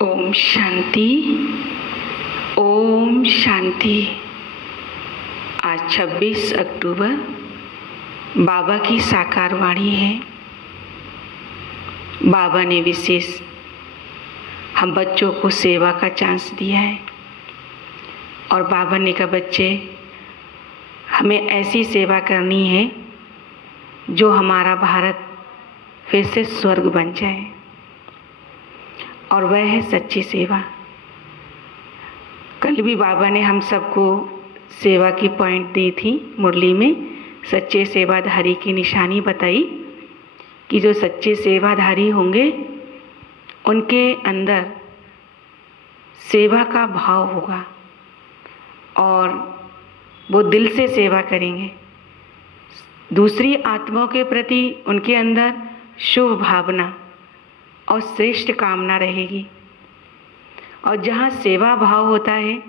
ओम शांति। ओम शांति। आज 26 अक्टूबर बाबा की साकार वाणी है। बाबा ने विशेष हम बच्चों को सेवा का चांस दिया है और बाबा ने कहा बच्चे हमें ऐसी सेवा करनी है जो हमारा भारत फिर से स्वर्ग बन जाए, और वह है सच्ची सेवा। कल भी बाबा ने हम सबको सेवा की पॉइंट दी थी मुरली में, सच्चे सेवाधारी की निशानी बताई कि जो सच्चे सेवाधारी होंगे उनके अंदर सेवा का भाव होगा और वो दिल से सेवा करेंगे। दूसरी आत्माओं के प्रति उनके अंदर शुभ भावना और श्रेष्ठ कामना रहेगी। और जहाँ सेवा भाव होता है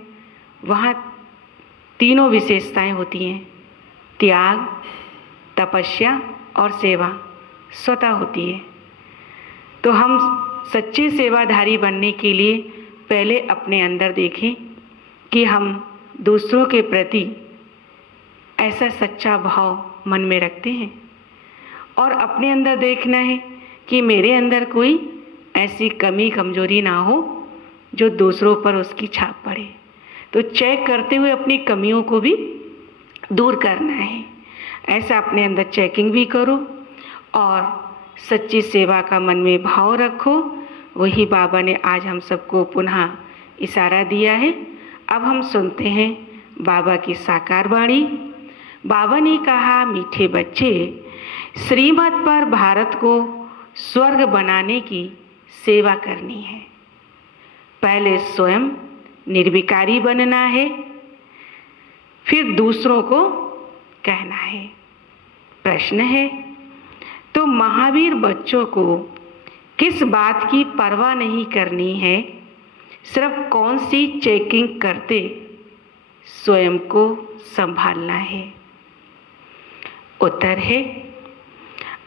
वहाँ तीनों विशेषताएं होती हैं, त्याग, तपस्या और सेवा स्वतः होती है। तो हम सच्चे सेवाधारी बनने के लिए पहले अपने अंदर देखें कि हम दूसरों के प्रति ऐसा सच्चा भाव मन में रखते हैं, और अपने अंदर देखना है कि मेरे अंदर कोई ऐसी कमी कमजोरी ना हो जो दूसरों पर उसकी छाप पड़े। तो चेक करते हुए अपनी कमियों को भी दूर करना है। ऐसा अपने अंदर चेकिंग भी करो और सच्ची सेवा का मन में भाव रखो। वही बाबा ने आज हम सबको पुनः इशारा दिया है। अब हम सुनते हैं बाबा की साकार वाणी। बाबा ने कहा, मीठे बच्चे, श्रीमत पर भारत को स्वर्ग बनाने की सेवा करनी है। पहले स्वयं निर्विकारी बनना है, फिर दूसरों को कहना है। प्रश्न है, तो महावीर बच्चों को किस बात की परवाह नहीं करनी है, सिर्फ कौन सी चेकिंग करते स्वयं को संभालना है? उत्तर है,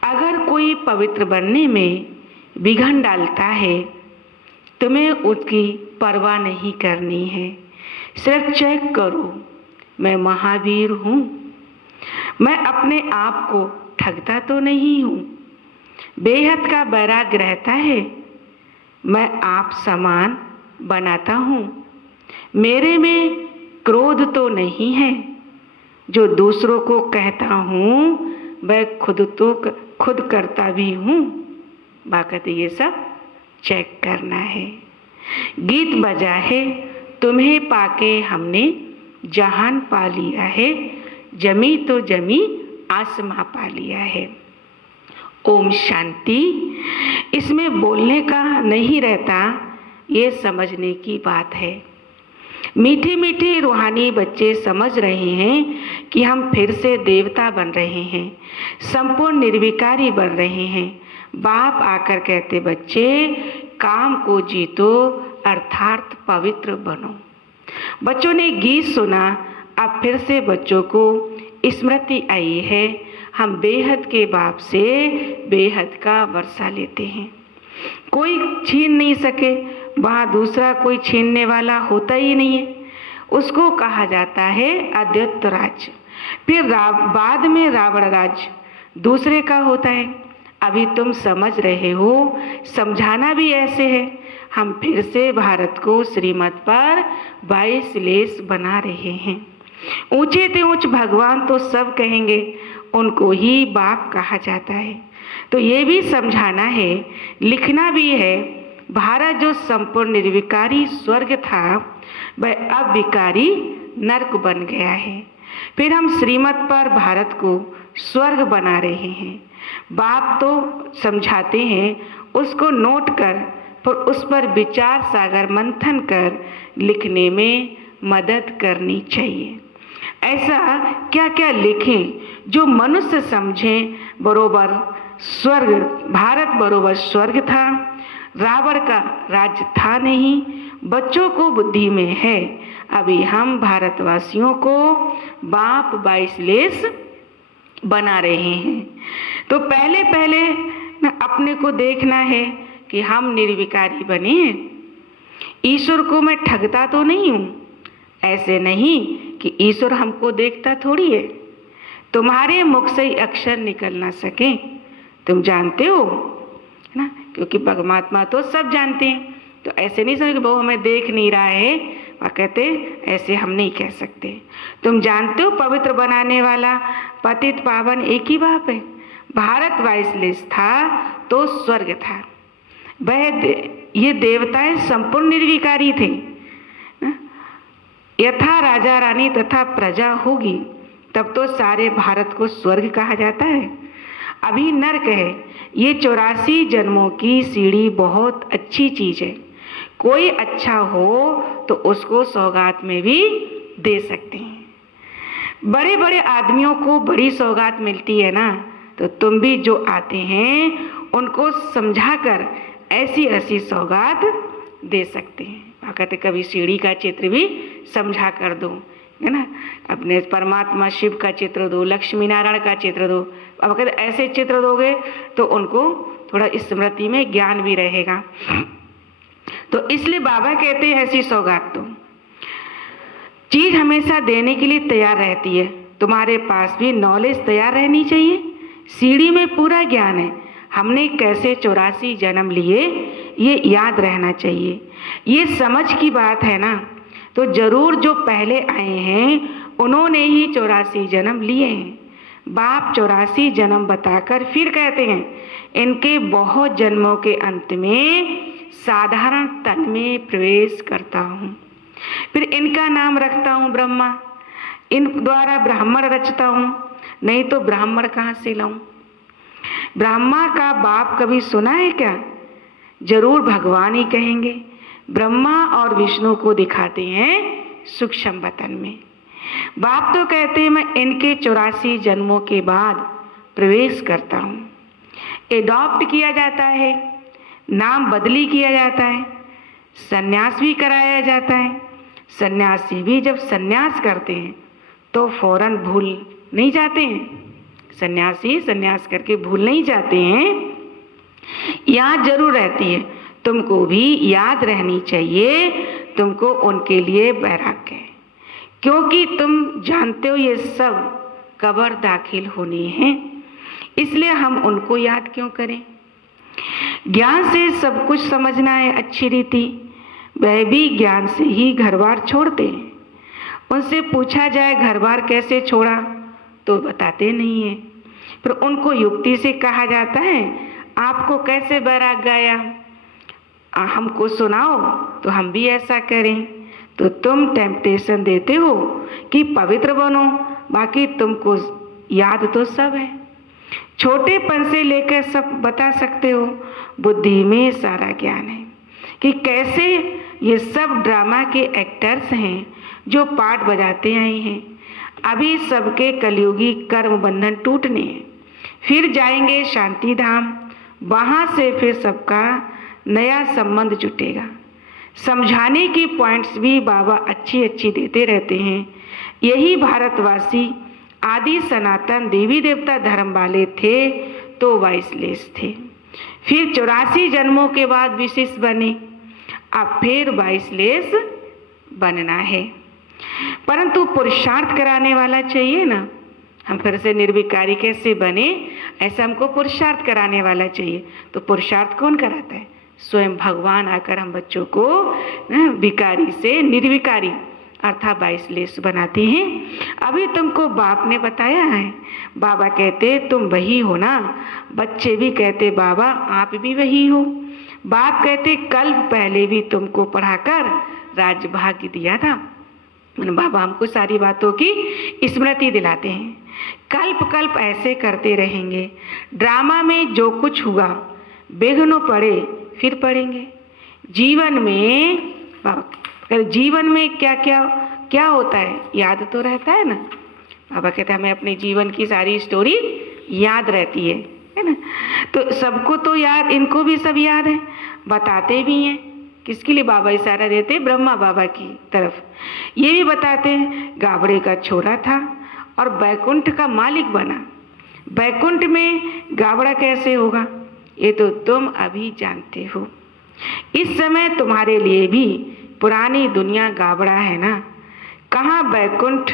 अगर कोई पवित्र बनने में विघन डालता है तुम्हें उसकी परवाह नहीं करनी है। सिर्फ चेक करो, मैं महावीर हूँ, मैं अपने आप को ठगता तो नहीं हूँ। बेहद का वैराग्य रहता है, मैं आप समान बनाता हूँ। मेरे में क्रोध तो नहीं है, जो दूसरों को कहता हूँ वह खुद करता भी हूँ। बाकत ये सब चेक करना है। गीत बजा है, तुम्हें पाके हमने जहान पा लिया है, जमी तो जमी आसमां पा लिया है। ओम शांति। इसमें बोलने का नहीं रहता, ये समझने की बात है। मीठे मीठे रूहानी बच्चे समझ रहे हैं कि हम फिर से देवता बन रहे हैं, संपूर्ण निर्विकारी बन रहे हैं। बाप आकर कहते, बच्चे काम को जीतो अर्थात पवित्र बनो। बच्चों ने गीत सुना, अब फिर से बच्चों को स्मृति आई है, हम बेहद के बाप से बेहद का वर्षा लेते हैं। कोई छीन नहीं सके, वहाँ दूसरा कोई छीनने वाला होता ही नहीं है। उसको कहा जाता है अद्वैत राज्य। फिर बाद में रावण राज्य दूसरे का होता है। अभी तुम समझ रहे हो, समझाना भी ऐसे है। हम फिर से भारत को श्रीमत पर 22 लेस बना रहे हैं। ऊंचे ते ऊंच भगवान तो सब कहेंगे, उनको ही बाप कहा जाता है। तो ये भी समझाना है, लिखना भी है, भारत जो संपूर्ण निर्विकारी स्वर्ग था वह अब विकारी नरक बन गया है। फिर हम श्रीमत पर भारत को स्वर्ग बना रहे हैं। बाप तो समझाते हैं, उसको नोट कर पर उस पर विचार सागर मंथन कर लिखने में मदद करनी चाहिए। ऐसा क्या क्या लिखें जो मनुष्य समझें बरोबर स्वर्ग, भारत बरोबर स्वर्ग था, रावण का राज्य था नहीं। बच्चों को बुद्धि में है, अभी हम भारतवासियों को बाप 22 लेस बना रहे हैं। तो पहले अपने को देखना है कि हम निर्विकारी बने हैं। ईश्वर को मैं ठगता तो नहीं हूँ। ऐसे नहीं कि ईश्वर हमको देखता थोड़ी है। तुम्हारे मुख से ही अक्षर निकल ना सके, तुम जानते हो, है ना, क्योंकि परमात्मा तो सब जानते हैं। तो ऐसे नहीं समझ कि वो हमें देख नहीं रहा है, वह कहते ऐसे हम नहीं कह सकते। तुम जानते हो पवित्र बनाने वाला पतित पावन एक ही बाप है। भारत वाइसलेस था तो स्वर्ग था। ये देवताएं संपूर्ण निर्विकारी थे। यथा राजा रानी तथा प्रजा होगी तब तो सारे भारत को स्वर्ग कहा जाता है। अभी नर्क है। ये 84 जन्मों की सीढ़ी बहुत अच्छी चीज है। कोई अच्छा हो तो उसको सौगात में भी दे सकते हैं। बड़े बड़े आदमियों को बड़ी सौगात मिलती है ना, तो तुम भी जो आते हैं उनको समझाकर ऐसी ऐसी सौगात दे सकते हैं। कहते कभी सीढ़ी का चित्र भी समझा कर दो, है ना, अपने परमात्मा शिव का चित्र दो, लक्ष्मी नारायण का चित्र दो। अब कहते ऐसे चित्र दोगे तो उनको थोड़ा स्मृति में ज्ञान भी रहेगा। तो इसलिए बाबा कहते हैं ऐसी सौगात दो। चीज हमेशा देने के लिए तैयार रहती है। तुम्हारे पास भी नॉलेज तैयार रहनी चाहिए। सीढ़ी में पूरा ज्ञान है। हमने कैसे 84 जन्म लिए ये याद रहना चाहिए। ये समझ की बात है ना, तो जरूर जो पहले आए हैं उन्होंने ही 84 जन्म लिए हैं। बाप 84 जन्म बताकर फिर कहते हैं इनके बहुत जन्मों के अंत में साधारण तन में प्रवेश करता हूँ। फिर इनका नाम रखता हूँ ब्रह्मा। इन द्वारा ब्राह्मण रचता हूँ, नहीं तो ब्राह्मण कहाँ से लाऊं। ब्रह्मा का बाप कभी सुना है क्या? जरूर भगवान ही कहेंगे। ब्रह्मा और विष्णु को दिखाते हैं सूक्ष्म वतन में। बाप तो कहते हैं मैं इनके 84 जन्मों के बाद प्रवेश करता हूँ। एडॉप्ट किया जाता है, नाम बदली किया जाता है, सन्यास भी कराया जाता है। सन्यासी भी जब सन्यास करते हैं तो फौरन भूल नहीं जाते हैं। सन्यासी सन्यास करके भूल नहीं जाते हैं, याद जरूर रहती है। तुमको भी याद रहनी चाहिए, तुमको उनके लिए वैराग्य है, क्योंकि तुम जानते हो ये सब कब्र दाखिल होने हैं। इसलिए हम उनको याद क्यों करें। ज्ञान से सब कुछ समझना है अच्छी रीति। वह भी ज्ञान से ही घर बार छोड़ते हैं। उनसे पूछा जाए घर बार कैसे छोड़ा तो बताते नहीं हैं। फिर उनको युक्ति से कहा जाता है आपको कैसे वैराग्य आया, हमको सुनाओ तो हम भी ऐसा करें। तो तुम टेम्पटेशन देते हो कि पवित्र बनो, बाकी तुमको याद तो सब है। छोटेपन से लेकर सब बता सकते हो। बुद्धि में सारा ज्ञान है कि कैसे ये सब ड्रामा के एक्टर्स हैं जो पार्ट बजाते आए हैं। अभी सबके कलयुगी कर्म बंधन टूटने हैं, फिर जाएंगे शांति धाम। वहाँ से फिर सबका नया संबंध जुटेगा। समझाने की पॉइंट्स भी बाबा अच्छी अच्छी देते रहते हैं। यही भारतवासी आदि सनातन देवी देवता धर्म वाले थे तो वाइसलेस थे। फिर 84 जन्मों के बाद विशिष्ट बने। अब फिर वाइसलेस बनना है, परंतु पुरुषार्थ कराने वाला चाहिए ना। हम फिर से निर्विकारी कैसे बने, ऐसा हमको पुरुषार्थ कराने वाला चाहिए। तो पुरुषार्थ कौन कराता है? स्वयं भगवान आकर हम बच्चों को विकारी से निर्विकारी अर्थात वाइसलेस बनाते हैं। अभी तुमको बाप ने बताया है। बाबा कहते तुम वही हो ना। बच्चे भी कहते बाबा आप भी वही हो। बाप कहते कल पहले भी तुमको पढ़ाकर राजभाग्य दिया था। बाबा हमको सारी बातों की स्मृति दिलाते हैं। कल्प कल्प ऐसे करते रहेंगे। ड्रामा में जो कुछ हुआ विघ्न पड़े फिर पड़ेंगे। जीवन में क्या क्या क्या होता है याद तो रहता है ना। बाबा कहते हैं हमें अपने जीवन की सारी स्टोरी याद रहती है ना। तो सबको तो याद, इनको भी सब याद है, बताते भी हैं। किसके लिए बाबा इशारा देते? ब्रह्मा बाबा की तरफ। ये भी बताते हैं गाबड़े का छोरा था और बैकुंठ का मालिक बना। बैकुंठ में गाबड़ा कैसे होगा ये तो तुम अभी जानते हो। इस समय तुम्हारे लिए भी पुरानी दुनिया गाबड़ा है ना, कहाँ बैकुंठ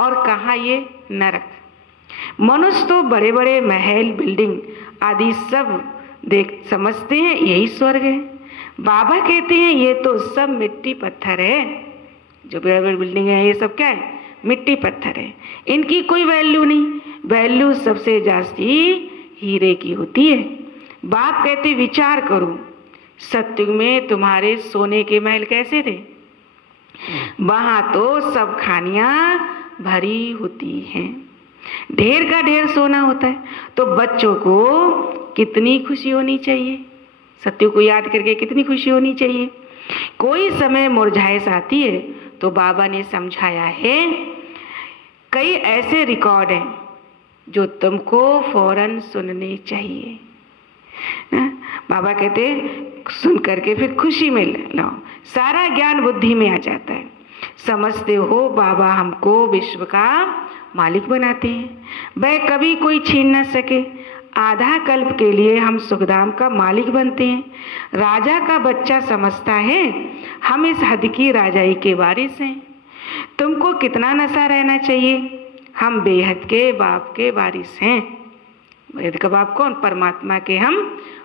और कहाँ ये नरक। मनुष्य तो बड़े बड़े महल, बिल्डिंग आदि सब देख समझते हैं यही स्वर्ग है। बाबा कहते हैं ये तो सब मिट्टी पत्थर है, जो बड़े बड़े बिल्डिंग है ये सब क्या है, मिट्टी पत्थर है, इनकी कोई वैल्यू नहीं। वैल्यू सबसे जास्ती हीरे की होती है। बाप कहते विचार करो, सत्युग में तुम्हारे सोने के महल कैसे थे? वहां तो सब खानियां भरी होती हैं, ढेर का ढेर सोना होता है। तो बच्चों को कितनी खुशी होनी चाहिए, सत्युग को याद करके कितनी खुशी होनी चाहिए। कोई समय मुरझाइश आती है तो बाबा ने समझाया है, कई ऐसे रिकॉर्ड हैं जो तुमको फौरन सुनने चाहिए। बाबा कहते सुन करके फिर खुशी में लो, सारा ज्ञान बुद्धि में आ जाता है। समझते हो बाबा हमको विश्व का मालिक बनाते हैं, वह कभी कोई छीन न सके। आधा कल्प के लिए हम सुखधाम का मालिक बनते हैं। राजा का बच्चा समझता है हम इस हद की राजाई के वारिस हैं। तुमको कितना नशा रहना चाहिए, हम बेहद के बाप के वारिस हैं। बेहद का बाप कौन? परमात्मा के हम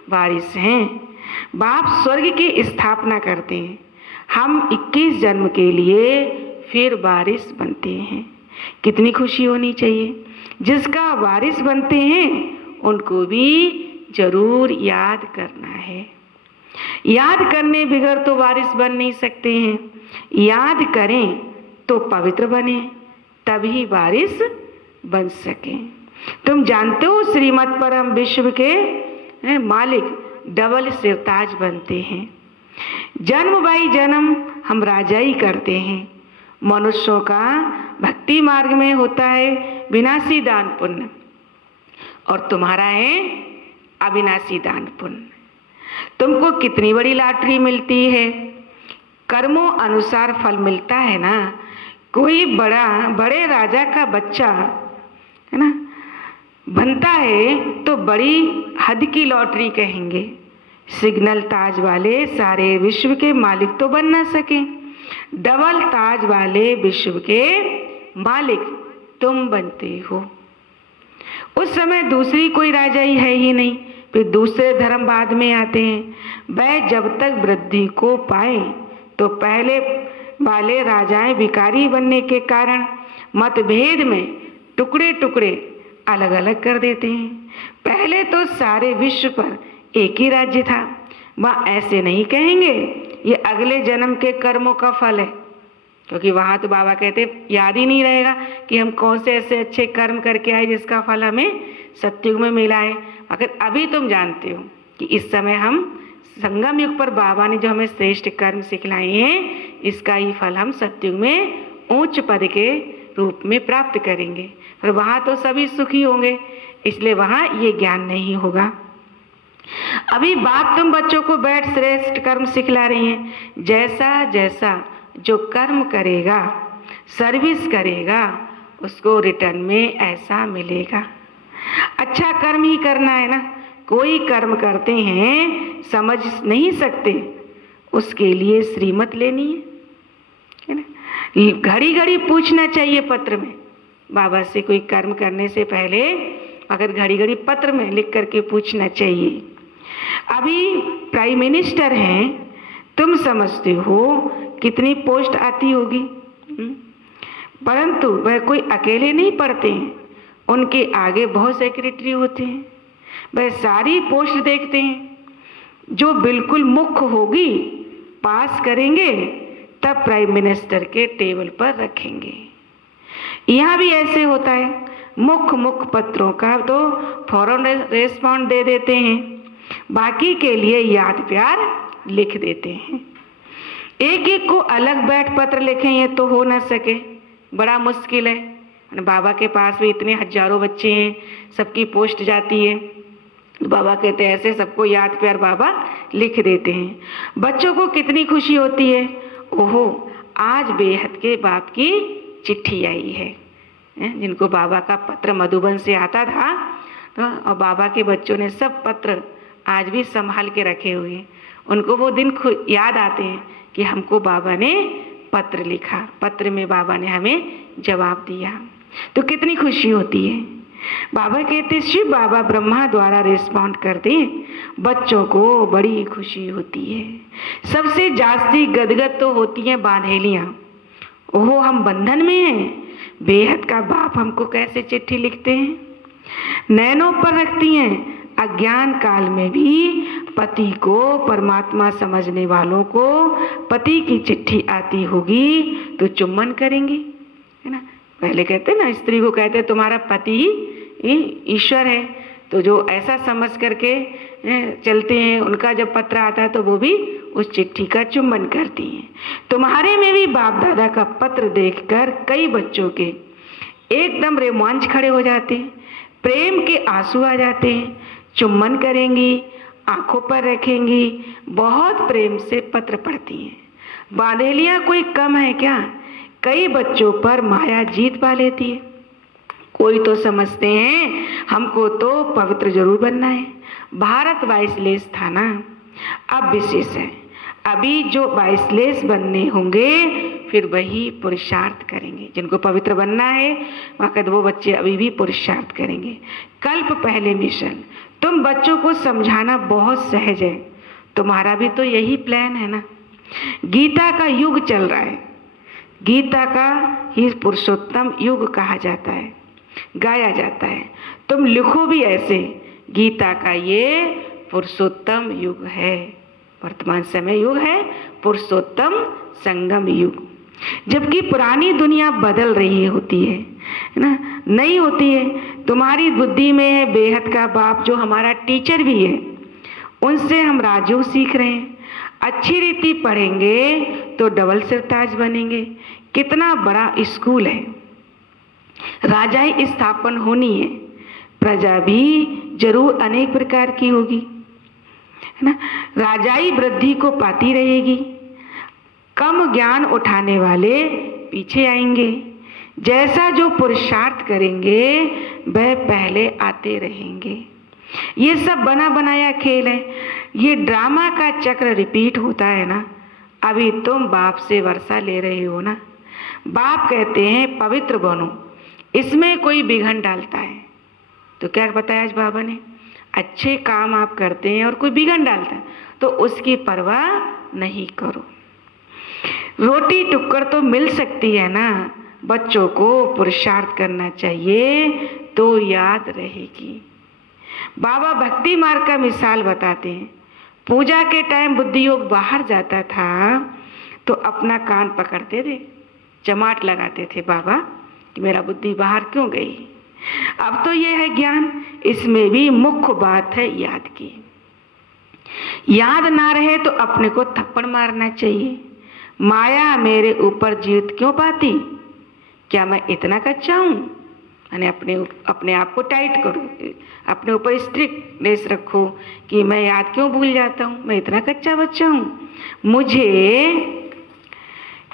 वारिस हैं। बाप स्वर्ग की स्थापना करते हैं, हम 21 जन्म के लिए फिर वारिस बनते हैं। कितनी खुशी होनी चाहिए। जिसका वारिस बनते हैं उनको भी जरूर याद करना है। याद करने बगैर तो वारिस बन नहीं सकते हैं, याद करें तो पवित्र बने, तभी वारिस बन सके। तुम जानते हो श्रीमत पर हम विश्व के मालिक डबल सिरताज बनते हैं। जन्म बाई जन्म हम राजाई करते हैं। मनुष्यों का भक्ति मार्ग में होता है विनाशी दान पुण्य, और तुम्हारा है अविनाशी दान पुण्य। तुमको कितनी बड़ी लॉटरी मिलती है, कर्मों अनुसार फल मिलता है ना। कोई बड़े राजा का बच्चा है ना बनता है तो बड़ी हद की लॉटरी कहेंगे। सिग्नल ताज वाले सारे विश्व के मालिक तो बन ना सके, डबल ताज वाले विश्व के मालिक तुम बनते हो। उस समय दूसरी कोई राजाई है ही नहीं, फिर दूसरे धर्म बाद में आते हैं। वह जब तक वृद्धि को पाए तो पहले वाले राजाएं भिखारी बनने के कारण मतभेद में टुकड़े टुकड़े अलग अलग कर देते हैं। पहले तो सारे विश्व पर एक ही राज्य था। वह ऐसे नहीं कहेंगे ये अगले जन्म के कर्मों का फल है, क्योंकि वहाँ तो बाबा कहते याद ही नहीं रहेगा कि हम कौन से ऐसे अच्छे कर्म करके आए जिसका फल हमें सत्युग में मिला है। अगर अभी तुम जानते हो कि इस समय हम संगम युग पर बाबा ने जो हमें श्रेष्ठ कर्म सिखलाए हैं, इसका ही फल हम सत्युग में उच्च पद के रूप में प्राप्त करेंगे। पर वहाँ तो सभी सुखी होंगे, इसलिए वहाँ ये ज्ञान नहीं होगा। अभी बाप तुम बच्चों को बैठ श्रेष्ठ कर्म सिखला रही हैं। जैसा जैसा जो कर्म करेगा, सर्विस करेगा, उसको रिटर्न में ऐसा मिलेगा। अच्छा कर्म ही करना है ना। कोई कर्म करते हैं समझ नहीं सकते, उसके लिए श्रीमत लेनी है ना। घड़ी घड़ी पूछना चाहिए पत्र में बाबा से, कोई कर्म करने से पहले अगर घड़ी घड़ी पत्र में लिख करके पूछना चाहिए। अभी प्राइम मिनिस्टर हैं, तुम समझते हो कितनी पोस्ट आती होगी, परंतु वह कोई अकेले नहीं पढ़ते हैं, उनके आगे बहुत सेक्रेटरी होते हैं। वह सारी पोस्ट देखते हैं, जो बिल्कुल मुख्य होगी पास करेंगे तब प्राइम मिनिस्टर के टेबल पर रखेंगे। यहाँ भी ऐसे होता है, मुख्य पत्रों का तो फौरन रेस्पॉन्ड दे देते हैं, बाकी के लिए याद प्यार लिख देते हैं। एक एक को अलग बैठ पत्र लिखें ये तो हो ना सके, बड़ा मुश्किल है। बाबा के पास भी इतने हजारों बच्चे हैं, सबकी पोस्ट जाती है। बाबा कहते हैं ऐसे सबको याद प्यार बाबा लिख देते हैं। बच्चों को कितनी खुशी होती है, ओहो आज बेहद के बाप की चिट्ठी आई है। जिनको बाबा का पत्र मधुबन से आता था तो और बाबा के बच्चों ने सब पत्र आज भी संभाल के रखे हुए हैं। उनको वो दिन याद आते हैं कि हमको बाबा ने पत्र लिखा, पत्र में बाबा ने हमें जवाब दिया, तो कितनी खुशी होती है। बाबा कहते शिव बाबा ब्रह्मा द्वारा रिस्पॉन्ड करते हैं, बच्चों को बड़ी खुशी होती है। सबसे जास्ती गदगद तो होती हैं बांधेलियाँ। ओहो, हम बंधन में हैं, बेहद का बाप हमको कैसे चिट्ठी लिखते हैं, नैनों पर रखती हैं। अज्ञान काल में भी पति को परमात्मा समझने वालों को पति की चिट्ठी आती होगी तो चुम्बन करेंगे, है ना। पहले कहते ना, स्त्री को कहते तुम्हारा पति ही ईश्वर है, तो जो ऐसा समझ करके चलते हैं, उनका जब पत्र आता है तो वो भी उस चिट्ठी का चुम्बन करती हैं। तुम्हारे में भी बाप दादा का पत्र देखकर कई बच्चों के एकदम रोमांच खड़े हो जाते हैं, प्रेम के आंसू आ जाते हैं, चुम्बन करेंगी, आंखों पर रखेंगी, बहुत प्रेम से पत्र पढ़ती हैं। बांधेलियाँ कोई कम है क्या? कई बच्चों पर माया जीत पा लेती है। कोई तो समझते हैं हमको तो पवित्र जरूर बनना है, भारत वाइसलेस था ना, अब विशेष है। अभी जो वाइसलेस बनने होंगे फिर वही पुरुषार्थ करेंगे। जिनको पवित्र बनना है वक़्त वो बच्चे अभी भी पुरुषार्थ करेंगे। कल्प पहले मिशन, तुम बच्चों को समझाना बहुत सहज है, तुम्हारा भी तो यही प्लान है ना। गीता का युग चल रहा है, गीता का ही पुरुषोत्तम युग कहा जाता है, गाया जाता है। तुम लिखो भी ऐसे, गीता का ये पुरुषोत्तम युग है, वर्तमान समय युग है पुरुषोत्तम संगम युग। जबकि पुरानी दुनिया बदल रही होती है ना, नई होती है। तुम्हारी बुद्धि में है बेहद का बाप जो हमारा टीचर भी है, उनसे हम राजयोग सीख रहे हैं। अच्छी रीति पढ़ेंगे तो डबल सिरताज बनेंगे। कितना बड़ा स्कूल है, राजाई स्थापन होनी है, प्रजा भी जरूर अनेक प्रकार की होगी, है ना। राजाई वृद्धि को पाती रहेगी, कम ज्ञान उठाने वाले पीछे आएंगे। जैसा जो पुरुषार्थ करेंगे वह पहले आते रहेंगे। ये सब बना बनाया खेल है, ये ड्रामा का चक्र रिपीट होता है ना। अभी तुम बाप से वर्षा ले रहे हो ना, बाप कहते हैं पवित्र बनो, इसमें कोई बिघन डालता है तो क्या बताया आज बाबा ने, अच्छे काम आप करते हैं और कोई बिघन डालता है तो उसकी परवाह नहीं करो। रोटी टुक्कर तो मिल सकती है ना, बच्चों को पुरुषार्थ करना चाहिए तो याद रहेगी। बाबा भक्ति मार्ग का मिसाल बताते हैं। पूजा के टाइम बुद्धि योग बाहर जाता था तो अपना कान पकड़ते थे, चमाट लगाते थे बाबा कि मेरा बुद्धि बाहर क्यों गई। अब तो ये है ज्ञान, इसमें भी मुख्य बात है याद की। याद ना रहे तो अपने को थप्पड़ मारना चाहिए। माया मेरे ऊपर जीत क्यों पाती, क्या मैं इतना कच्चा हूँ? मैंने अपने आप को टाइट करो, अपने ऊपर स्ट्रिक्टनेस रखो कि मैं याद क्यों भूल जाता हूँ, मैं इतना कच्चा बच्चा हूँ। मुझे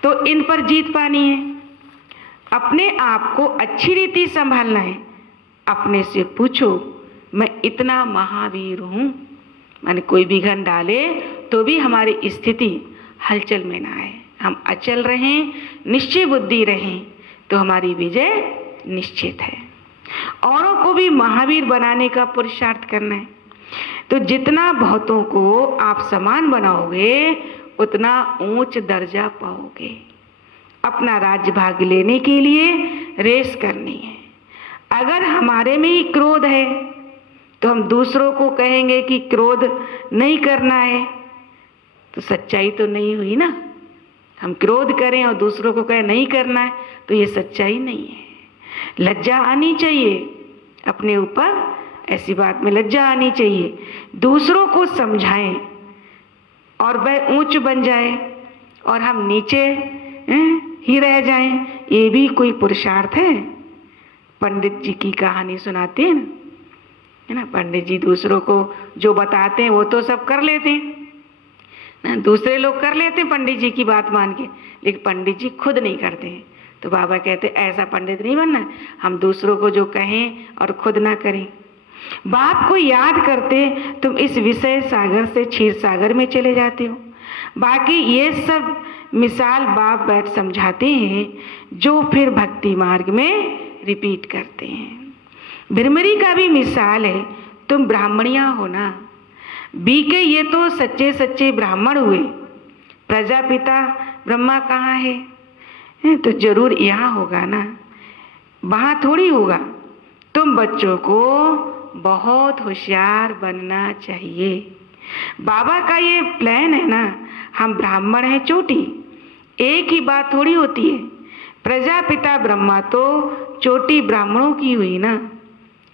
तो इन पर जीत पानी है, अपने आप को अच्छी रीति संभालना है। अपने से पूछो मैं इतना महावीर हूँ, मैंने कोई विघन डाले तो भी हमारी स्थिति हलचल में ना आए, हम अचल रहें, निश्चय बुद्धि रहें तो हमारी विजय निश्चित है। औरों को भी महावीर बनाने का पुरुषार्थ करना है। तो जितना बहुतों को आप समान बनाओगे उतना ऊंच दर्जा पाओगे। अपना राज्य भाग लेने के लिए रेस करनी है। अगर हमारे में ही क्रोध है तो हम दूसरों को कहेंगे कि क्रोध नहीं करना है, तो सच्चाई तो नहीं हुई ना। हम क्रोध करें और दूसरों को कहें नहीं करना है तो ये सच्चाई नहीं है। लज्जा आनी चाहिए अपने ऊपर, ऐसी बात में लज्जा आनी चाहिए। दूसरों को समझाएं और वह ऊंच बन जाए और हम नीचे ही रह जाएं, ये भी कोई पुरुषार्थ है। पंडित जी की कहानी सुनाते हैं ना, है ना। पंडित जी दूसरों को जो बताते हैं वो तो सब कर लेते हैं ना, दूसरे लोग कर लेते हैं पंडित जी की बात मान के, लेकिन पंडित जी खुद नहीं करते हैं। तो बाबा कहते ऐसा पंडित नहीं बनना, हम दूसरों को जो कहें और खुद ना करें। बाप को याद करते तुम इस विषय सागर से क्षीर सागर में चले जाते हो। बाकी ये सब मिसाल बाप बैठ समझाते हैं जो फिर भक्ति मार्ग में रिपीट करते हैं। भ्रमरी का भी मिसाल है, तुम ब्राह्मणियाँ हो ना, बीके ये तो सच्चे सच्चे ब्राह्मण हुए, प्रजापिता ब्रह्मा कहाँ है? तो जरूर यहाँ होगा ना, वहाँ थोड़ी होगा। तुम बच्चों को बहुत होशियार बनना चाहिए। बाबा का ये प्लान है ना, हम ब्राह्मण हैं चोटी, एक ही बात थोड़ी होती है। प्रजापिता ब्रह्मा तो चोटी ब्राह्मणों की हुई ना,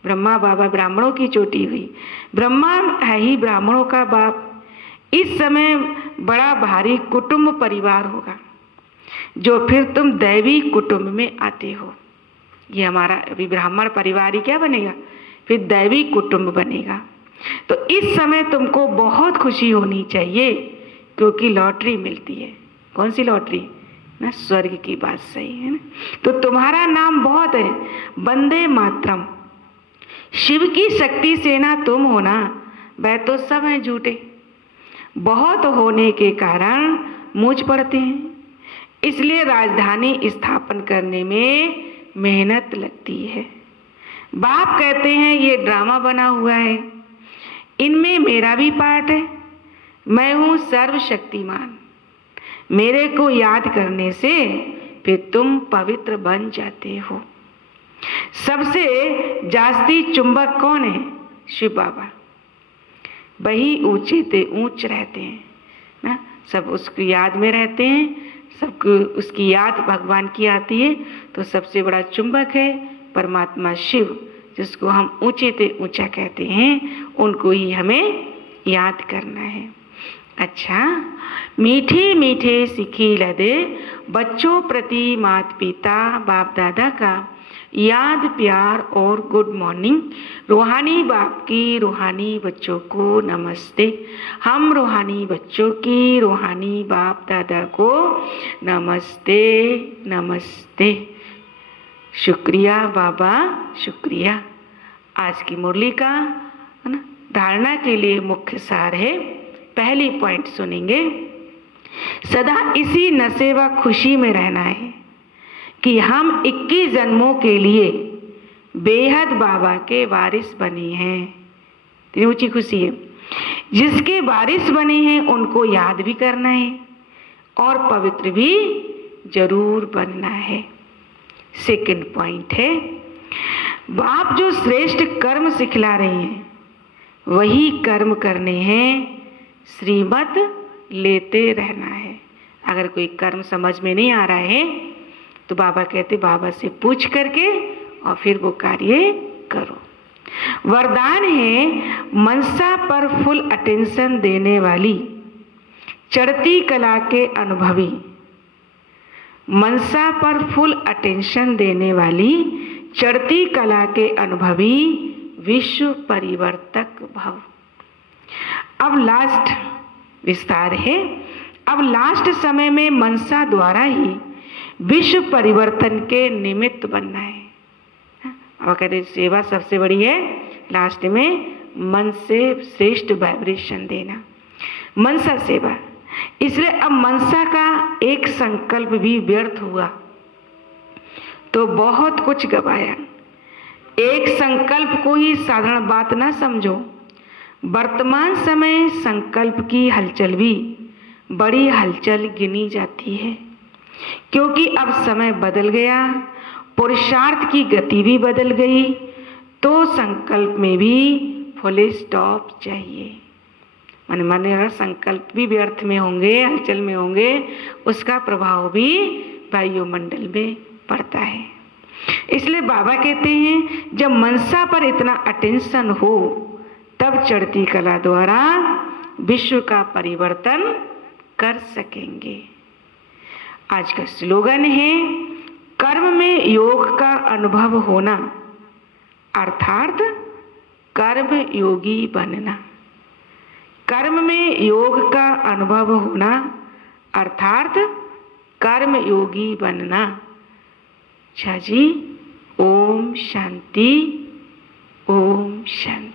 ब्रह्मा बाबा ब्राह्मणों की चोटी हुई। ब्रह्मा है ही ब्राह्मणों का बाप। इस समय बड़ा भारी कुटुंब परिवार होगा, जो फिर तुम दैवी कुटुंब में आते हो। ये हमारा अभी ब्राह्मण परिवार ही क्या बनेगा, फिर दैवी कुटुंब बनेगा। तो इस समय तुमको बहुत खुशी होनी चाहिए, क्योंकि लॉटरी मिलती है। कौन सी लॉटरी ना? स्वर्ग की बात सही है ना। तो तुम्हारा नाम बहुत है, वंदे मातरम। शिव की शक्ति सेना तुम हो ना, वह तो सब हैं झूठे। बहुत होने के कारण मूंछ पड़ते हैं, इसलिए राजधानी स्थापन करने में मेहनत लगती है। बाप कहते हैं ये ड्रामा बना हुआ है, इनमें मेरा भी पार्ट है। मैं हूँ सर्वशक्तिमान। मेरे को याद करने से फिर तुम पवित्र बन जाते हो। सबसे जास्ती चुंबक कौन है? शिव बाबा। वही ऊंचे ते ऊंच रहते हैं ना, सब उसकी याद में रहते हैं, सबको उसकी याद भगवान की आती है। तो सबसे बड़ा चुंबक है परमात्मा शिव, जिसको हम ऊंचे ते ऊंचा कहते हैं, उनको ही हमें याद करना है। अच्छा, मीठे मीठे सिखी लदे बच्चों प्रति माता पिता बाप दादा का याद प्यार और गुड मॉर्निंग। रूहानी बाप की रूहानी बच्चों को नमस्ते। हम रूहानी बच्चों की रूहानी बाप दादा को नमस्ते नमस्ते। शुक्रिया बाबा, शुक्रिया। आज की मुरली का है ना धारणा के लिए मुख्य सार है। पहली पॉइंट सुनेंगे, सदा इसी नशे व खुशी में रहना है कि हम 21 जन्मों के लिए बेहद बाबा के वारिस बने हैं। इतनी ऊंची खुशी है। जिसके वारिस बने हैं उनको याद भी करना है और पवित्र भी जरूर बनना है। सेकंड पॉइंट है, बाप जो श्रेष्ठ कर्म सिखला रहे हैं वही कर्म करने हैं, श्रीमत लेते रहना है। अगर कोई कर्म समझ में नहीं आ रहा है तो बाबा कहते बाबा से पूछ करके और फिर वो कार्य करो। वरदान है मनसा पर फुल अटेंशन देने वाली चढ़ती कला के अनुभवी। मनसा पर फुल अटेंशन देने वाली चढ़ती कला के अनुभवी विश्व परिवर्तक भव। अब लास्ट विस्तार है। अब लास्ट समय में मनसा द्वारा ही विश्व परिवर्तन के निमित्त बनना है। अब कहते सेवा सबसे बड़ी है, लास्ट में मन से श्रेष्ठ वाइब्रेशन देना, मनसा सेवा। इसलिए अब मनसा का एक संकल्प भी व्यर्थ हुआ तो बहुत कुछ गवाया। एक संकल्प को ही साधारण बात ना समझो। वर्तमान समय संकल्प की हलचल भी बड़ी हलचल गिनी जाती है, क्योंकि अब समय बदल गया, पुरुषार्थ की गति भी बदल गई, तो संकल्प में भी फुल स्टॉप चाहिए। मन अगर संकल्प भी व्यर्थ में होंगे, हलचल में होंगे, उसका प्रभाव भी वायुमंडल में पड़ता है। इसलिए बाबा कहते हैं जब मनसा पर इतना अटेंशन हो तब चढ़ती कला द्वारा विश्व का परिवर्तन कर सकेंगे। आज का स्लोगन है कर्म में योग का अनुभव होना, अर्थात कर्म योगी बनना। कर्म में योग का अनुभव होना अर्थात कर्म योगी बनना। अच्छा जी, ओम शांति, ओम शांति।